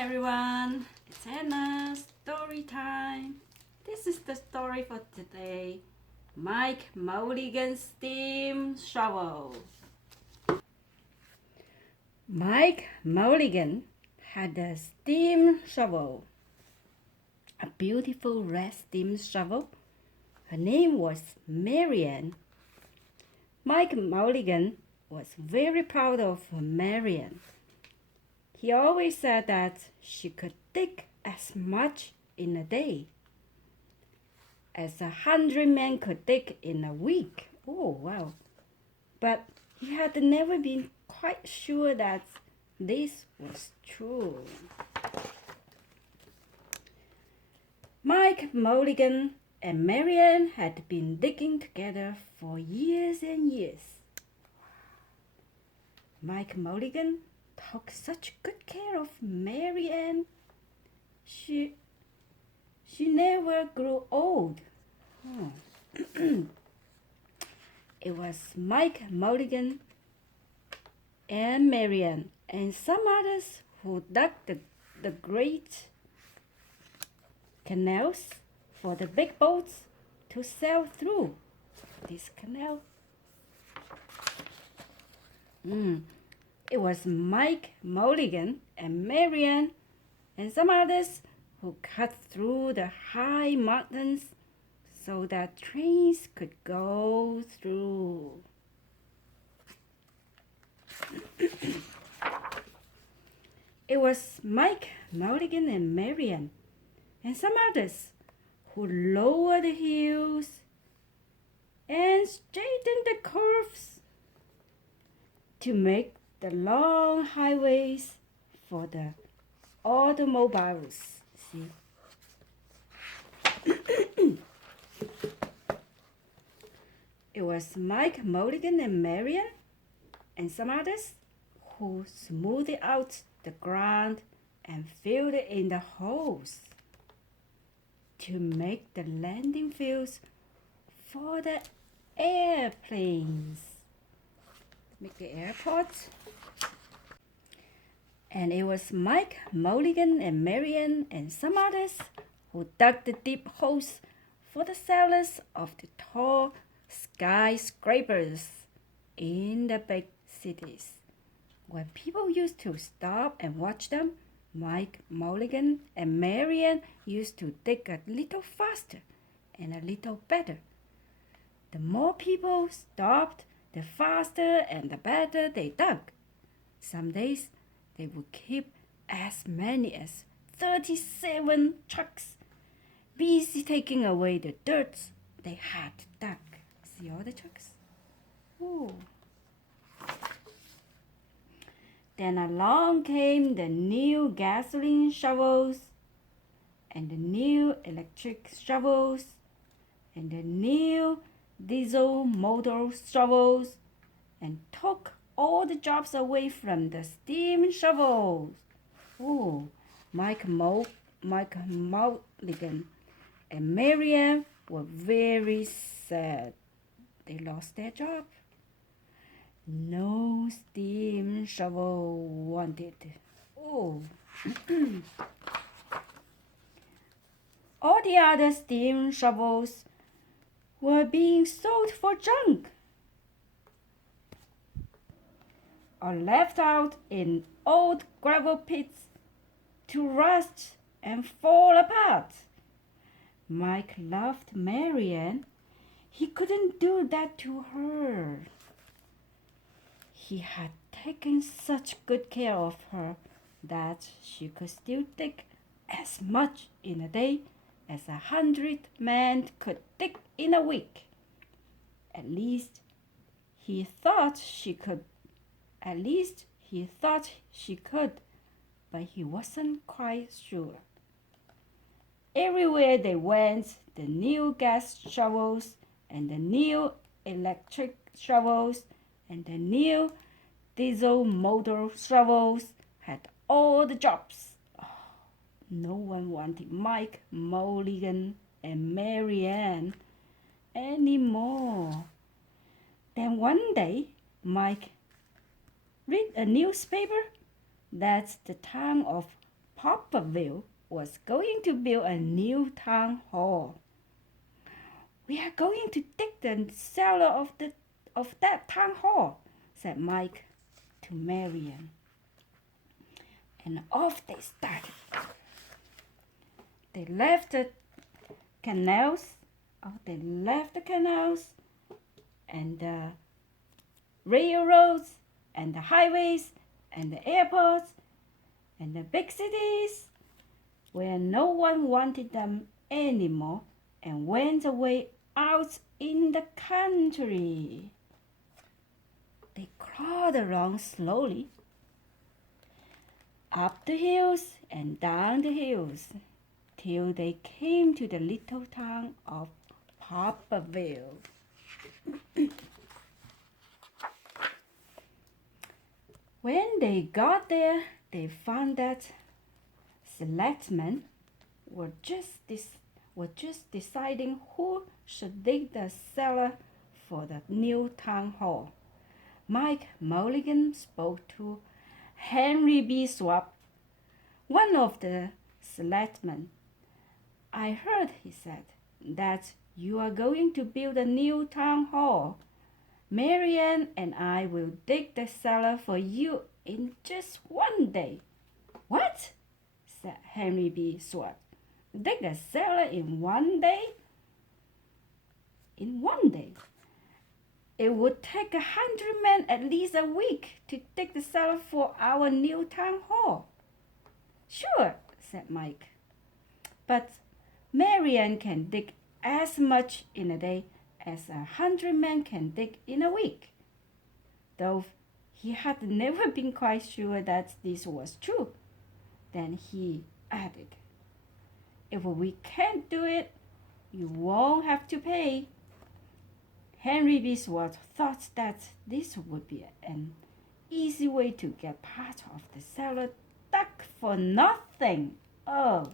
everyone, it's Anna's story time. This is the story for today. Mike Mulligan's steam shovel. Mike Mulligan had a steam shovel, a beautiful red steam shovel. Her name was Marian. Mike Mulligan was very proud of Marian. He always said that she could dig as much in a day as 100 men could dig in a week. Oh, wow. But he had never been quite sure that this was true. Mike Mulligan and Marian had been digging together for years and years. Mike Mulligan took such good care of Marian. She never grew old. It was Mike Mulligan and Marian and some others who dug the great canals for the big boats to sail through this canal. It was Mike Mulligan and Marian and some others who cut through the high mountains so that trains could go through. It was Mike Mulligan and Marian and some others who lowered the hills and straightened the curves to make the long highways for the automobiles. See? It was Mike Mulligan and Marian and some others who smoothed out the ground and filled in the holes to make the landing fields for the airplanes. Make the airport. And it was Mike Mulligan and Marian and some others who dug the deep holes for the cellars of the tall skyscrapers in the big cities. When people used to stop and watch them, Mike Mulligan and Marian used to dig a little faster and a little better. The more people stopped, the faster and the better they dug. Some days they would keep as many as 37 trucks busy taking away the dirt they had dug. See all the trucks? Ooh. Then along came the new gasoline shovels and the new electric shovels and the new diesel motor shovels and took all the jobs away from the steam shovels. Oh, Mike Mulligan and Marian were very sad. They lost their job. No steam shovel wanted. Oh. All the other steam shovels were being sold for junk or left out in old gravel pits to rust and fall apart. Mike loved Marian. He couldn't do that to her. He had taken such good care of her that she could still dig as much in a day as 100 men could dig in a week. At least he thought she could, but he wasn't quite sure. Everywhere they went, the new gas shovels and the new electric shovels and the new diesel motor shovels had all the jobs. Oh, no one wanted Mike Mulligan and Marian anymore. Then one day, Mike read a newspaper that the town of Popperville was going to build a new town hall. "We are going to dig the cellar of that town hall," said Mike to Marian. And off they started. They left the canals. And the railroads and the highways and the airports and the big cities where no one wanted them anymore, and went away out in the country. They crawled along slowly, up the hills and down the hills, till they came to the little town of Popperville. When they got there, they found that selectmen were just deciding who should dig the cellar for the new town hall. Mike Mulligan spoke to Henry B. Swab, one of the selectmen. "I heard," he said, "that you are going to build a new town hall. Marian and I will dig the cellar for you in just one day." "What?" said Henry B. Swab. "Dig a cellar in one day?" "In one day. It would take 100 men at least a week to dig the cellar for our new town hall." "Sure," said Mike. "But Marian can dig as much in a day as 100 men can dig in a week." Though he had never been quite sure that this was true. Then he added, "If we can't do it, you won't have to pay." Henry B. Swart thought that this would be an easy way to get part of the cellar dug for nothing. Oh,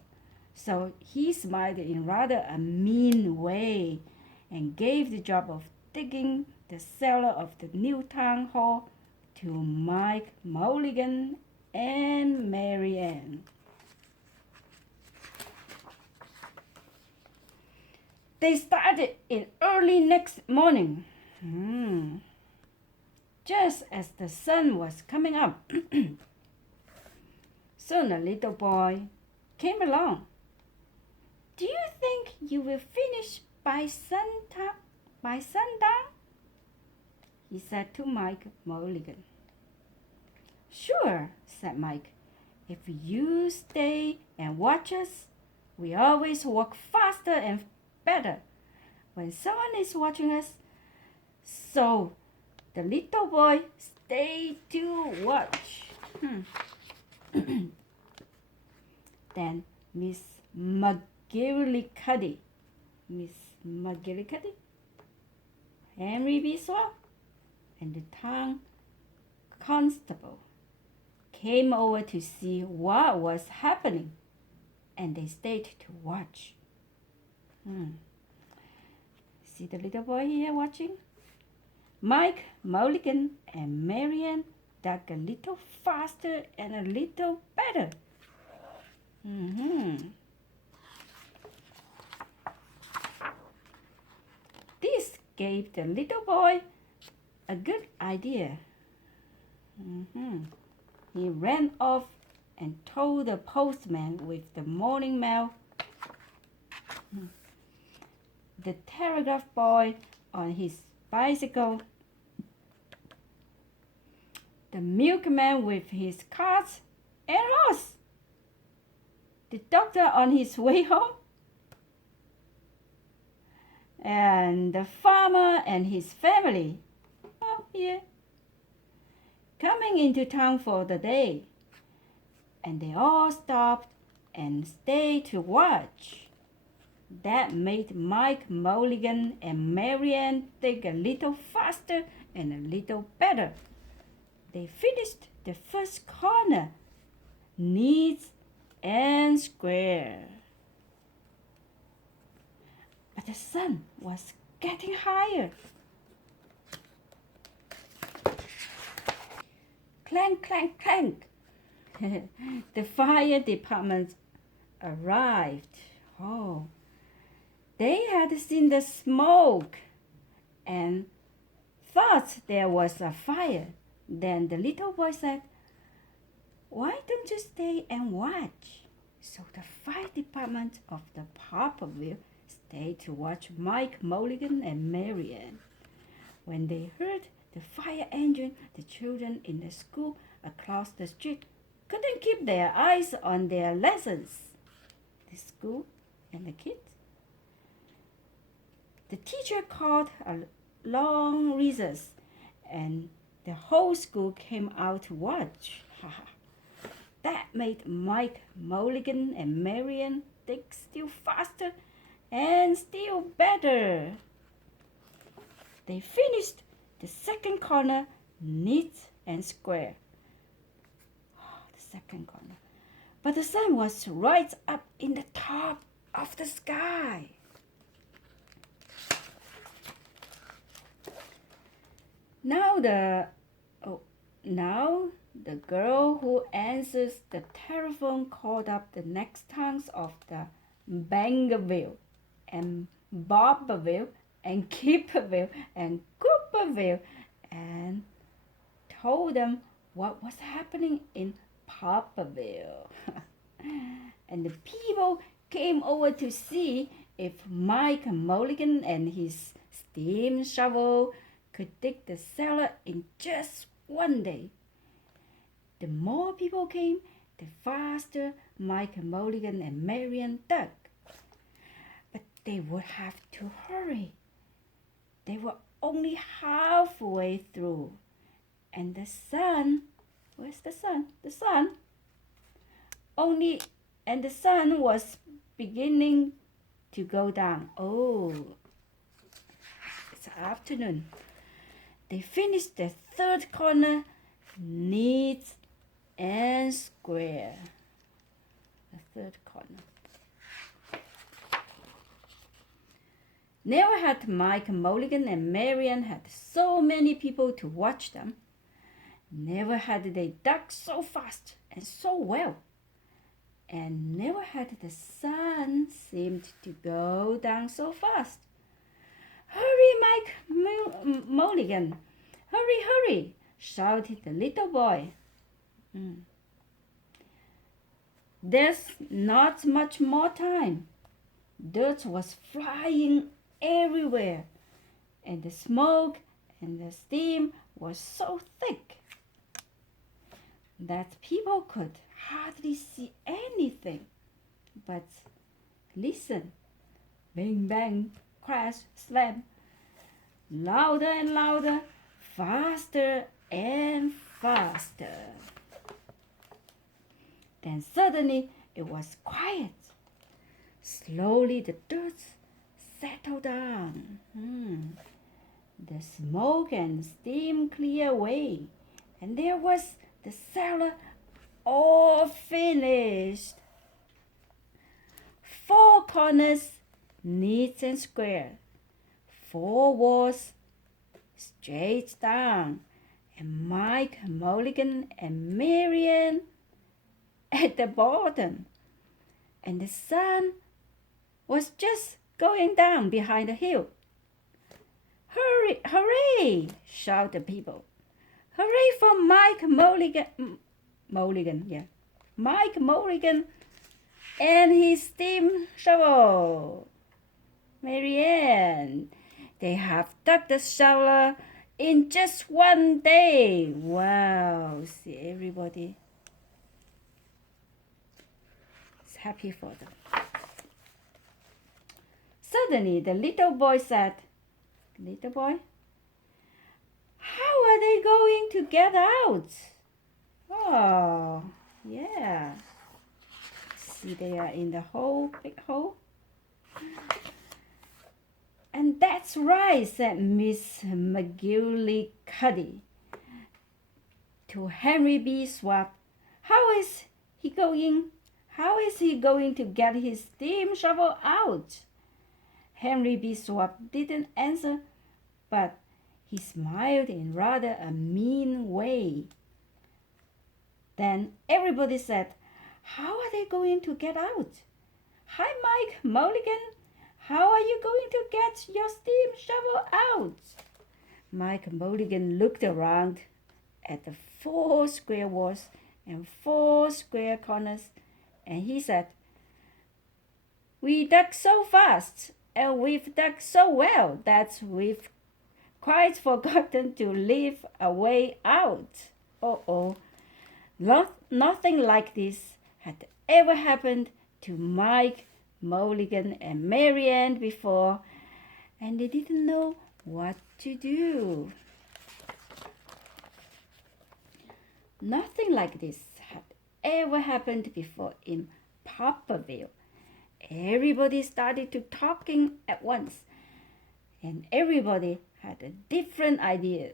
so he smiled in rather a mean way and gave the job of digging the cellar of the new town hall to Mike Mulligan and Marian. They started in early next morning, just as the sun was coming up. Soon a little boy came along. "Do you think you will finish by sundown?" he said to Mike Mulligan. "Sure," said Mike. "If you stay and watch us, we always work faster and better when someone is watching us." So the little boy stayed to watch. Then Miss McGillicuddy, Henry B. Swab, and the town constable came over to see what was happening, and they stayed to watch. See the little boy here watching? Mike Mulligan and Marian dug a little faster and a little better. This gave the little boy a good idea. He ran off and told the postman with the morning mail, the telegraph boy on his bicycle, the milkman with his cart and horse, the doctor on his way home, and the farmer and his family, coming into town for the day. And they all stopped and stayed to watch. That made Mike Mulligan and Marian dig a little faster and a little better. They finished the first corner, neat and square. But the sun was getting higher. Clank, clank, clank, The fire department arrived. Oh, they had seen the smoke and thought there was a fire. Then the little boy said, "Why don't you stay and watch?" So the fire department of the Popperville stayed to watch Mike, Mulligan, and Marian. When they heard the fire engine, the children in the school across the street couldn't keep their eyes on their lessons. The school and the kids. The teacher called a long recess, and the whole school came out to watch. That made Mike, Mulligan, and Marian dig still faster and still better. They finished the second corner neat and square. The second corner. But the sun was right up in the top of the sky. Now the girl who answers the telephone called up the next towns of the Bangerville and Bobberville and Kipperville and Cooperville and told them what was happening in Popperville. And the people came over to see if Mike Mulligan and his steam shovel could dig the cellar in just one day. The more people came, the faster Mike, Mulligan, and Marian dug. But they would have to hurry. They were only halfway through, and the sun, where's the sun? The sun was beginning to go down. Oh, it's afternoon. They finished the third corner neat and square. The third corner. Never had Mike, Mulligan, and Marian had so many people to watch them. Never had they dug so fast and so well. And never had the sun seemed to go down so fast. "Hurry, Mike Mulligan! Hurry, hurry!" shouted the little boy. There's not much more time. Dirt was flying everywhere, and the smoke and the steam was so thick that people could hardly see anything. But listen, bang, bang, crash, slam, louder and louder, faster and faster. Then suddenly it was quiet. Slowly the dirt settled down. The smoke and steam cleared away, and there was the cellar all finished. 4 corners neat and square, 4 walls straight down, and Mike, Mulligan, and Marian at the bottom. And the sun was just going down behind the hill. "Hurry, hooray!" shouted the people. "Hooray for Mike Mulligan, Mike Mulligan and his steam shovel. Marian, they have dug the cellar in just one day." Wow, see, everybody is happy for them. Suddenly the little boy said, "Little boy, how are they going to get out?" Oh, yeah. See, they are in the hole, big hole. "And that's right," said Miss McGillicuddy to Henry B. Swab. How is he going to get his steam shovel out?" Henry B. Swab didn't answer, but he smiled in rather a mean way. Then everybody said, "How are they going to get out?" "Hi, Mike Mulligan. How are you going to get your steam shovel out?" Mike Mulligan looked around at the 4 square walls and 4 square corners, and he said, "We dug so fast, and we've dug so well that we've quite forgotten to leave a way out." Oh, nothing like this had ever happened to Mike Mulligan and Marianne before, and they didn't know what to do. Nothing like this had ever happened before in Popperville. Everybody started to talking at once, and everybody had a different idea,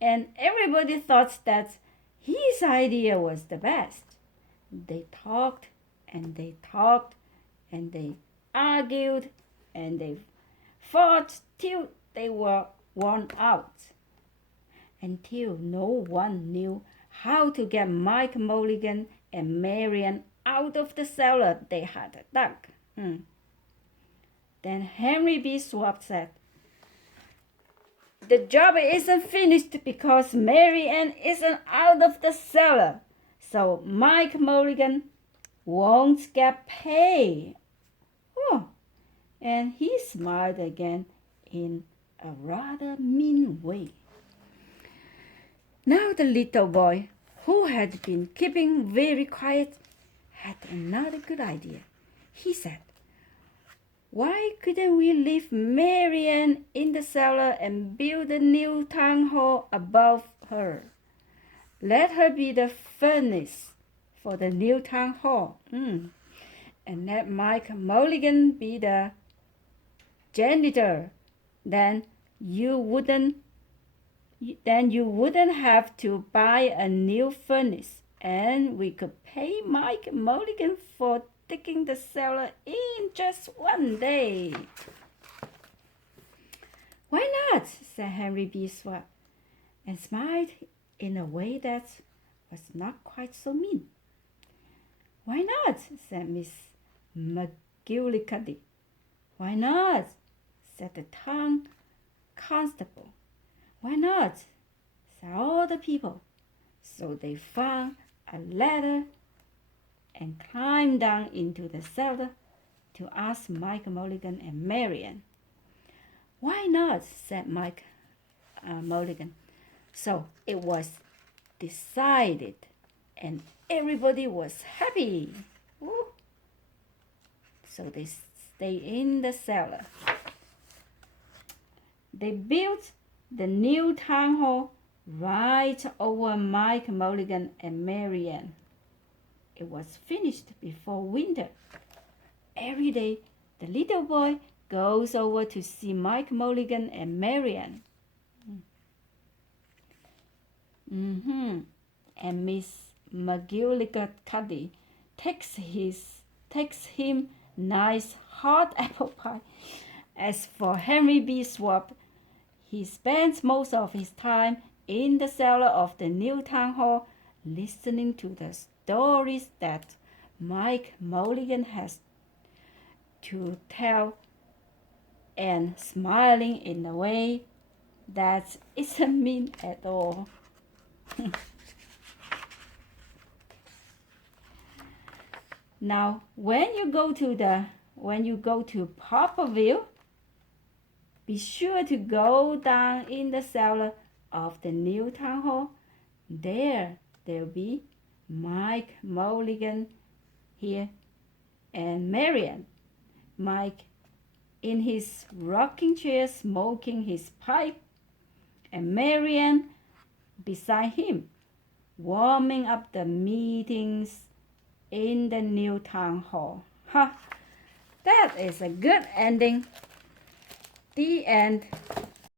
and everybody thought that his idea was the best. They talked and they talked and they argued and they fought till they were worn out, until no one knew how to get Mike Mulligan and Marianne out of the cellar they had dug. Then Henry B. Swab said, "The job isn't finished because Marianne isn't out of the cellar, so Mike Mulligan won't get paid." Oh, and he smiled again in a rather mean way. Now the little boy, who had been keeping very quiet, had another good idea. He said, "Why couldn't we leave Marianne in the cellar and build a new town hall above her? Let her be the furnace for the new town hall, and let Mike Mulligan be the janitor. Then you wouldn't have to buy a new furnace, and we could pay Mike Mulligan for digging the cellar in just one day." "Why not?" said Henry B. Swab, and smiled in a way that was not quite so mean. "Why not?" said Miss McGillicuddy. "Why not?" said the town constable. "Why not?" said all the people. So they found a ladder and climbed down into the cellar to ask Mike Mulligan and Marianne. "Why not?" said Mike Mulligan. So it was decided, and everybody was happy. Ooh. So they stayed in the cellar. They built the new town hall right over Mike Mulligan and Marianne. It was finished before winter. Every day, the little boy goes over to see Mike Mulligan and Marianne. And Miss McGillicuddy takes him nice hot apple pie. As for Henry B. Swab, he spends most of his time in the cellar of the new town hall, listening to the stories that Mike Mulligan has to tell, and smiling in a way that isn't mean at all. Now, when you go to Popperville, be sure to go down in the cellar of the new town hall. There'll be Mike Mulligan here and Marianne. Mike in his rocking chair smoking his pipe, and Marianne beside him, warming up the meetings in the new town hall. That is a good ending. The end.